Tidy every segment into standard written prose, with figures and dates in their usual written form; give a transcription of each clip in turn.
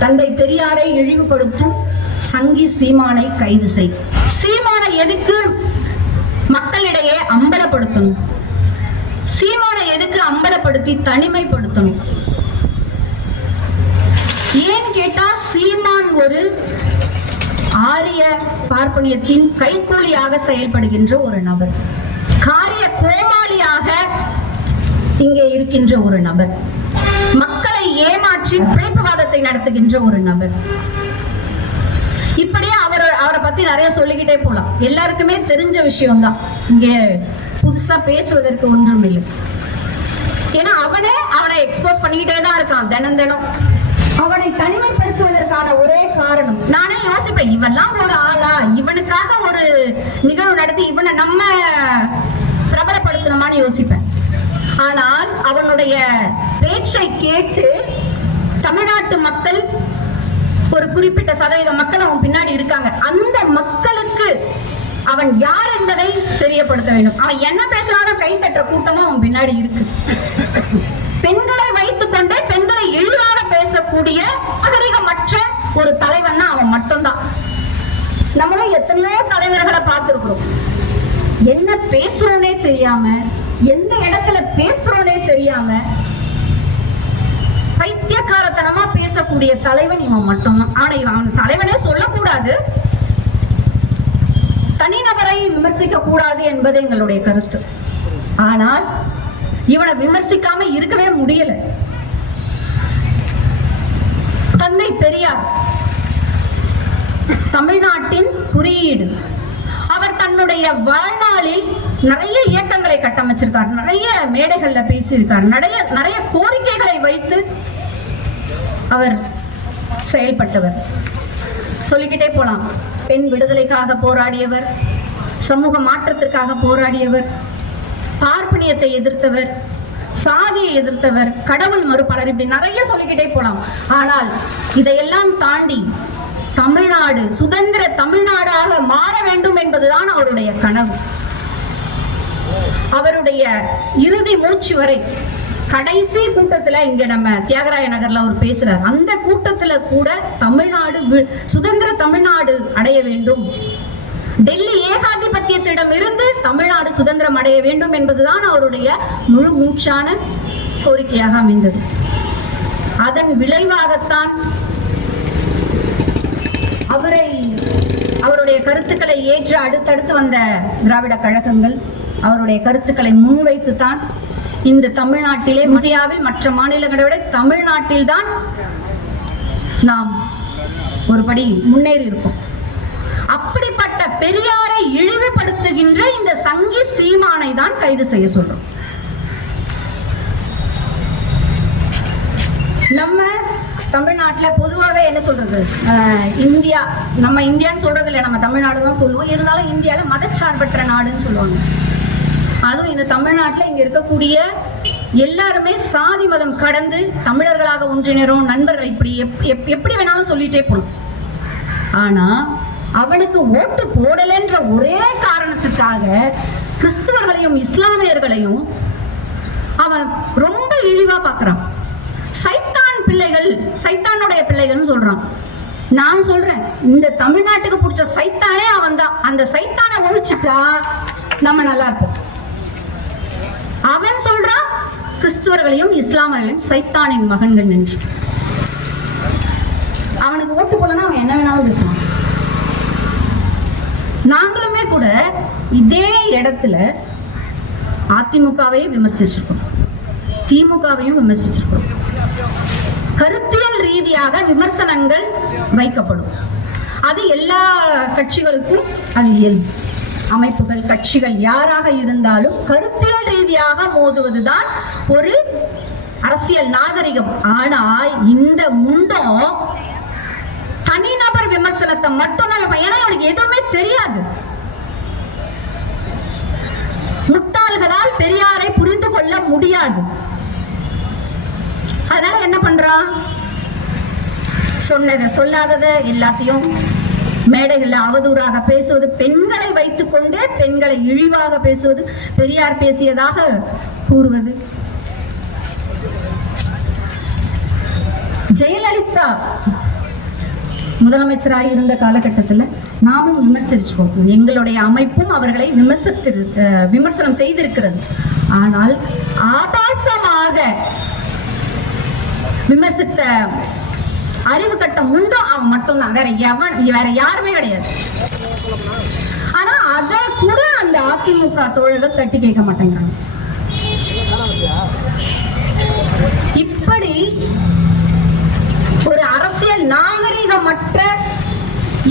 தந்தை பெரியாரை இழிவுபடுத்தும் சங்கி சீமானை கைது செய். சீமானை எதுக்கு மக்களிடையே அம்பலப்படுத்தணும்? சீமானை எதுக்கு அம்பலப்படுத்தி தனிமைப்படுத்தணும்? ஏன் கேட்டா, சீமான் ஒரு ஆரிய பார்ப்பனியத்தின் கைக்கூலியாக செயல்படுகின்ற ஒரு நபர், காரிய கோமாளியாக இங்கே இருக்கின்ற ஒரு நபர், மக்களை ஏமாற்றி பிழைப்புவாதத்தை நடத்துகின்ற ஒரு நபர். இப்படியே அவரை பத்தி நிறைய சொல்லிக்கிட்டே போலாம். எல்லாருக்குமே தெரிஞ்ச விஷயம்தான், இங்கே புதுசா பேசுவதற்கு ஒன்றும் இல்லை. ஏன்னா அவனை எக்ஸ்போஸ் பண்ணிக்கிட்டே தான் இருக்கான் தினம் தினம். அவனை தனிமைப்படுத்துவதற்கான ஒரே காரணம், நானே யோசிப்பேன், இவெல்லாம் ஒரு ஆளா? இவனுக்காக ஒரு நிகழ்வு நடத்தி இவனை நம்ம பிரபலப்படுத்தணுமான்னு யோசிப்பேன். ஆனால் அவனுடைய பேச்சை கேட்டு தமிழ்நாட்டு மக்கள், ஒரு குறிப்பிட்ட சதவீத மக்கள் அவன் பின்னாடி இருக்காங்க. அந்த மக்களுக்கு அவன் யார் என்பதை தெரியப்படுத்த வேண்டும். அவன் என்ன பேசுறாலும் கை தட்டுற கூட்டமும் அவன் பின்னாடி இருக்கு. பெண்களை வைத்துக் கொண்டே பெண்களை இழிவாக பேசக்கூடிய நாகரிகமற்ற ஒரு தலைவன் அவன் மட்டும்தான். நம்மளும் எத்தனையோ தலைவர்களை பார்த்திருக்கிறோம். என்ன பேசுறோனே தெரியாம, எந்த இடத்துல பேசுறோனே தெரியாம பைத்தியக்காரத்தனமா பேசக்கூடிய தலைவன் இவன் மட்டும்தான். ஆனா அவன் தலைவனே சொல்லக்கூடாது, தனிநபரை விமர்சிக்க கூடாது என்பது எங்களுடைய கருத்து. ஆனால் இவனை விமர்சிக்காம இருக்கவே முடியல. தந்தை பெரியார் தமிழ்நாட்டின் குறியீடு. அவர் தன்னுடைய வாழ்நாளில் நிறைய இயக்கங்களை கட்டமைச்சிருக்கார், நிறைய மேடைகள்ல பேசியிருக்கார், நிறைய கோரிக்கைகளை வைத்து அவர் செயல்பட்டவர். சொல்லிக்கிட்டே போலாம். பெண் விடுதலைக்காக போராடியவர், சமூக மாற்றத்திற்காக போராடியவர், பார்ப்பனியத்தை எதிர்த்தவர், சாதியை எதிர்த்தவர், கடவுள் மறுப்பாளர், இப்படி நிறைய சொல்லிக்கிட்டே போலாம். ஆனால் இதையெல்லாம் தாண்டி தமிழ்நாடு சுதந்திர தமிழ்நாடாக மாற வேண்டும் என்பதுதான் அவருடைய கனவு. அவருடைய இறுதி மூச்சு வரை, கடைசி கூட்டத்துல இங்க நம்ம தியாகராய நகர்ல அவர் பேசுறார், அந்த கூட்டத்துல கூட தமிழ்நாடு சுதந்திர தமிழ்நாடு அடைய வேண்டும், டெல்லி ஏகாதிபத்தியத்திடம் இருந்து தமிழ்நாடு சுதந்திரம் அடைய வேண்டும் என்பதுதான் அவருடைய முழு மூச்சான கோரிக்கையாக அமைந்தது. அதன் விளைவாகத்தான் அவருடைய கருத்துக்களை ஏற்று அடுத்தடுத்து வந்த திராவிட கழகங்கள் அவருடைய கருத்துக்களை முன்வைத்துத்தான் இந்த தமிழ்நாட்டிலே, இந்தியாவில் மற்ற மாநிலங்களை விட தமிழ்நாட்டில் தான் நாம் ஒருபடி முன்னேறி இருக்கோம். அப்படிப்பட்ட பெரியாரை இழிவுபடுத்துகின்ற இந்த சங்கி சீமானை தான் கைது செய்ய சொல்றோம். நம்ம தமிழ்நாட்டுல பொதுவாகவே என்ன சொல்றது, இந்தியா, நம்ம இந்தியான்னு சொல்றது இல்லை, நம்ம தமிழ்நாடு தான் சொல்லுவோம். இருந்தாலும் இந்தியால மதச்சார்பற்ற நாடுன்னு சொல்லுவாங்க. அதுவும் இந்த தமிழ்நாட்டுல இங்க இருக்கக்கூடிய எல்லாருமே சாதி மதம் கடந்து தமிழர்களாக ஒன்றிணைறோம், நண்பர்கள், இப்படி எப்படி வேணாலும் சொல்லிட்டே போகலாம். ஆனா அவனுக்கு ஓட்டு போடலன்ற ஒரே காரணத்துக்காக கிறிஸ்தவர்களையும் இஸ்லாமியர்களையும் அவன் ரொம்ப இழிவா பார்க்கறான். சைத்தான் பிள்ளைகள், சைத்தானுடைய பிள்ளைகள் சொல்றான். நான் சொல்றேன், இந்த தமிழ்நாட்டுக்கு பிடிச்ச சைத்தானே அவன் தான். அந்த சைத்தானை ஒழிச்சுட்டா நம்ம நல்லா இருப்போம். அவன் சொல்றான் கிறிஸ்தவர்களையும் இஸ்லாமியர்களையும் சைத்தானின் மகன்கள் என்று. அவனுக்கு ஓட்டு போலன்னா அவன் என்ன வேணாலும் பேசுவான். நாங்களுமே கூட இதே இடத்துல அதிமுகவையும் விமர்சிச்சிருக்கோம், திமுகவையும் விமர்சிச்சிருக்கோம். கருத்தியல் ரீதியாக விமர்சனங்கள் வைக்கப்படும். அது எல்லா கட்சிகளுக்கும் அது இயல்பு. அமைப்புகள், கட்சிகள் யாராக இருந்தாலும் கருத்தியல் ரீதியாக மோதுவதுதான் ஒரு அரசியல் நாகரிகம். ஆனால் இந்த முண்டம் தனிநபர் விமர்சனத்தை மட்டும்தான், ஏன்னா அவனுக்கு எதுவுமே தெரியாது. முட்டாள்களால் பெரியாரை புரிந்து கொள்ள முடியாது. அதனால என்ன பண்றான், சொன்னதை சொல்லாததை எல்லாத்தையும் மேடைகள்ல அவதூறாக பேசுவது, பெண்களை வைத்துக் கொண்டு பெண்களை இழிவாக பேசுவது, பெரியார் பேசியதாக கூறுவது. ஜெயலலிதா முதலமைச்சராக இருந்த காலகட்டத்தில் நாமும் விமர்சிச்சிருப்போம். எங்களுடைய அமைப்பும் அவர்களை விமர்சனம் செய்திருக்கிறது. ஆனால் ஆபாசமாக விமர்சித்த அறிவு கட்டம் உண்டோ அவன் மட்டும்தான், வேற யாருமே கிடையாது. ஆனா அதை கூட அந்த அதிமுக தோழர்கள் தட்டி கேட்க மாட்டேங்கிறாங்க. இப்படி ஒரு அரசியல் நாகரிகமற்ற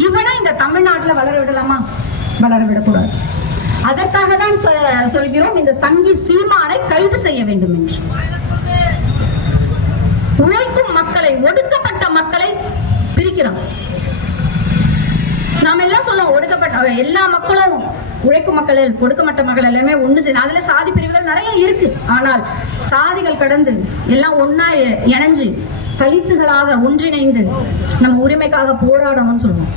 இவனை இந்த தமிழ்நாட்டில் வளர விடலாமா? வளர விடக்கூடாது. அதற்காக தான் சொல்கிறோம், இந்த சங்கி சீமானை கைது செய்ய வேண்டும் என்று. உழைக்கும் மக்களை, ஒடுக்கப்பட்ட மக்களை பிரிக்கிறான். நாம எல்லாம் சொல்லுவோம், ஒடுக்கப்பட்ட எல்லா மக்களும், உழைக்கும் மக்கள், ஒடுக்கப்பட்ட மக்கள் எல்லாமே ஒன்று செய்யணும். அதுல சாதி பிரிவுகள் நிறைய இருக்கு. ஆனால் சாதிகள் கடந்து எல்லாம் ஒன்னா இணைஞ்சு தலித்துகளாக ஒன்றிணைந்து நம்ம உரிமைக்காக போராடணும்னு சொல்லுவோம்.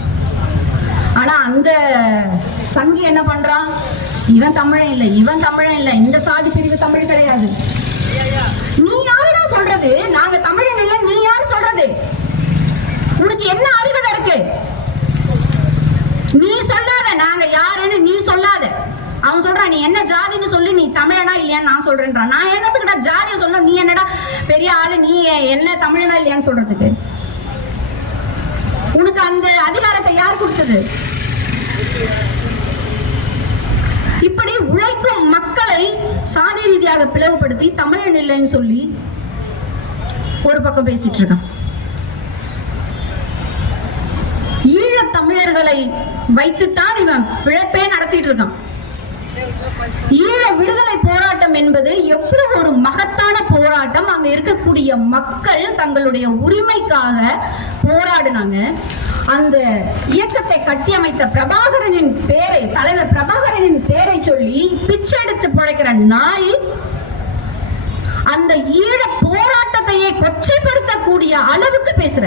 ஆனா அந்த சங்கி என்ன பண்றான்? இவன் தமிழன் இல்லை, இவன் தமிழன் இல்லை, இந்த சாதி பிரிவு தமிழ் கிடையாது. நீ யாருடா சொல்றது நாங்க தமிழன் இல்லை? நீ யாரு சொல்றது? உனக்கு என்ன அருகதை இருக்கு? நீ சொல்லாத நாங்க யாருன்னு, நீ சொல்லாத. அவன் சொல்றான் நீ என்ன ஜாதின்னு சொல்லி, நீ தமிழனா இல்லையான்னு நான் சொல்றேன்றான். நான் என்னத்துக்குடா ஜாதிய சொல்ல? நீ என்னடா பெரிய ஆளு, நீ என்ன தமிழனா இல்லையான்னு சொல்றதுக்கு? உனக்கு அந்த அதிகாரத்தை யார் கொடுத்தது? இப்படி உழைக்கும் மக்களை சாதி ரீதியாக பிளவுபடுத்தி தமிழன் இல்லைன்னு சொல்லி ஒரு பக்கம் பேசிட்டு இருக்கான். ஈழத் தமிழர்களை வைத்துத்தான் இவன் பிழைப்பே நடத்திட்டு இருக்கான். ஈழ விடுதலை போராட்டம் என்பது எவ்வளவு ஒரு மகத்தான போராட்டம். அங்க இருக்கக்கூடிய மக்கள் தங்களுடைய உரிமைக்காக போராடினாங்க. அந்த இயக்கத்தை கட்டியமைத்த பிரபாகரனின் பேரை, தலைவர் பிரபாகரனின் பேரை சொல்லி பிச்சை எடுத்து பிழைக்கிற நாய் அந்த ஈழ போராட்டத்தையே கொச்சைப்படுத்தக்கூடிய அளவுக்கு பேசுற.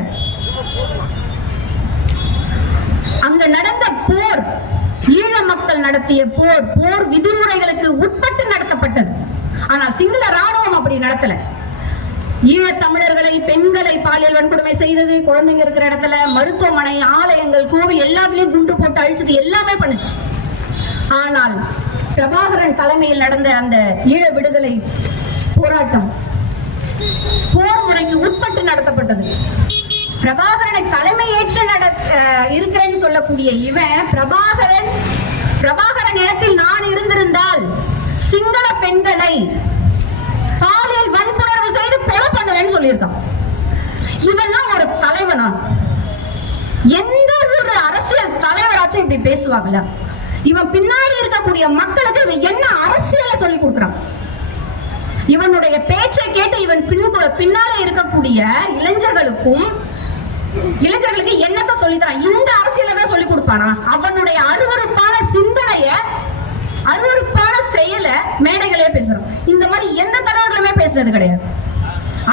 அங்க நடந்த போர், ஈழ மக்கள் நடத்திய போர், போர் விதிமுறைகளுக்கு உட்பட்டு நடத்தப்பட்டது. ஆனால் சிங்கள ராணுவம் அப்படி நடத்தல. ஈழத் தமிழர்களை, பெண்களை பாலியல் வன்கொடுமை செய்தது, குழந்தைங்க இருக்கிற இடத்துல மருத்துவமனை, ஆலயங்கள், கோவில் எல்லாத்துலயும் குண்டு போட்டு அழிச்சது, எல்லாமே பண்ணுச்சு. ஆனால் பிரபாகரன் தலைமையில் நடந்த அந்த ஈழ விடுதலை போராட்டம் போர் முறைக்கு உட்பட்டு நடத்தப்பட்டது. பிரபாகரனை தலைமை ஏற்று இருக்கிறேன்னு சொல்லக்கூடிய இவன் பிரபாகரன் இடத்தில் நான் இருந்திருந்தால் சிங்கள பெண்களை பாலியல் வன்புணர்வு செய்து கொலை பண்ணுவேன்னு சொல்லியிருக்கான். இவெல்லாம் ஒரு தலைவனா? எந்த ஒரு அரசியல் தலைவராச்சும் இப்படி பேசுவாங்களா? இவன் பின்னாடி இருக்கக்கூடிய மக்களுக்கு இவன் என்ன அரசியலை சொல்லி கொடுக்குறான்? இவனுடைய பேச்சை கேட்டு இவன் பின்னாலே இருக்கக்கூடிய இளைஞர்களுக்கு என்னத்த சொல்லித்தரான்? இந்த அரசியலை தான் சொல்லி கொடுப்பானா? அவனுடைய அருவருப்பான சிந்தனைய, அருவருப்பான செயல மேடைகளே பேசுறான். இந்த மாதிரி எந்த தலைவர்களுமே பேசுறது கிடையாது.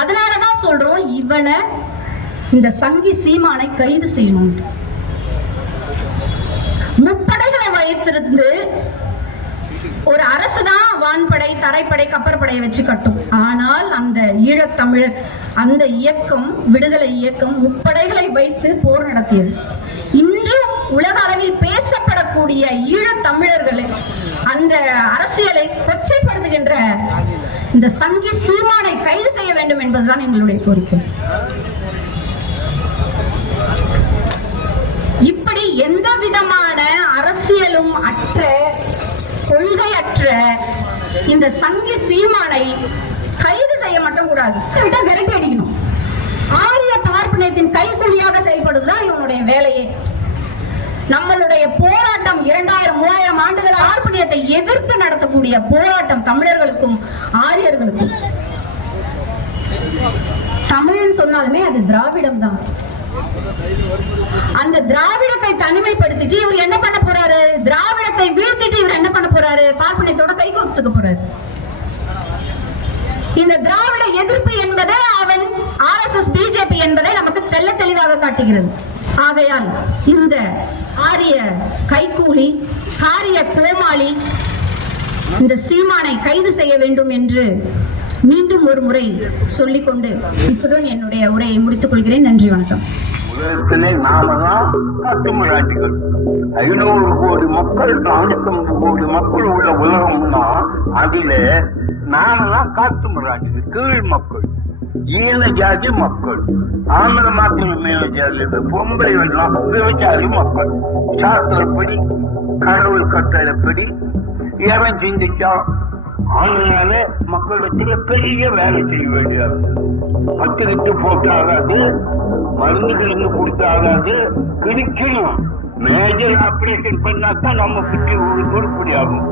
அதனாலதான் சொல்றோம், இவனை, இந்த சங்கி சீமானை கைது செய்யணும். முப்படைகளை வைத்திருந்து ஒரு அரசுதான் வான்படை, தரைப்படை, கப்பற்படையை வச்சு கட்டும். ஆனால் அந்த ஈழத்தமிழர், அந்த இயக்கம், விடுதலை இயக்கம் முப்படைகளை வைத்து போர் நடத்தியது. இன்று உலக அளவில் பேசப்படக்கூடிய ஈழத்தமிழர்களை, அந்த அரசியலை கொச்சைப்படுத்துகின்ற இந்த சங்கி சீமானை கைது செய்ய வேண்டும் என்பதுதான் எங்களுடைய கோரிக்கை. இப்படி எந்த விதமான அரசியலும் அற்ற, கொள்கையற்ற இந்த சங்கி சீமானை கைது செய்ய மட்டும் கூடாது, விரட்டி அடிக்கணும். ஆரிய பார்ப்பனத்தின் கைக்கூலியாக செயல்படுவதுதான் இவனுடைய வேலையே. நம்மளுடைய போராட்டம் 2000-3000 ஆண்டுகள் பார்ப்பனியத்தை எதிர்த்து நடத்தக்கூடிய போராட்டம் தமிழர்களுக்கும் ஆரியர்களுக்கும். தமிழ் சொன்னாலுமே அது திராவிடம் தான். அந்த திராவிடத்தை தனிமைப்படுத்திட்டு இவர் என்ன பண்ண போறாரு? திராவிடத்தை வீழ்த்திட்டு இவர் என்ன பண்ண போறாரு? பார்ப்பனியத்தோட கைகோத்துக்க போறாரு. இந்த திராவிட எதிர்ப்பு என்பது அவன் RSS BJP என்பதை நமக்கு தெல்ல தெளிவாக காட்டுகிறது. ஆகையால் இந்த ஆரிய கைக்கூலி, காரிய கோமாளி இந்த சீமானை கைது செய்ய வேண்டும் என்று மீண்டும் ஒரு முறை சொல்லிக்கொண்டு இத்துடன் என்னுடைய உரையை முடித்துக் கொள்கிறேன். நன்றி, வணக்கம். உலகத்திலே நாம தான் காட்டுமிராண்டிகள். 500 கோடி மக்கள் 450 கோடி மக்கள் உள்ள உலகம்னா அதுல நாம தான் காட்டுமிராண்டிகள், கீழ் மக்கள், ஈன ஜாதி மக்கள். ஆந்திர மக்கள் மேல ஜாதி, பொம்பளை எல்லாம் விவசாயி மக்கள். சாஸ்திரப்படி கடவுள் கட்டளைப்படி எவன் சிந்திச்சா ஆனால மக்களிடத்துல பெரிய வேலை செய்ய வேண்டியது. பத்துக்கிட்டு போட்டு ஆகாது, மருந்துகளுக்கு கொடுத்து ஆகாது, பிடிக்கணும். மேஜர் ஆபரேஷன் பண்ணாதான் நம்ம குட்டி உருப்படி ஆகும்.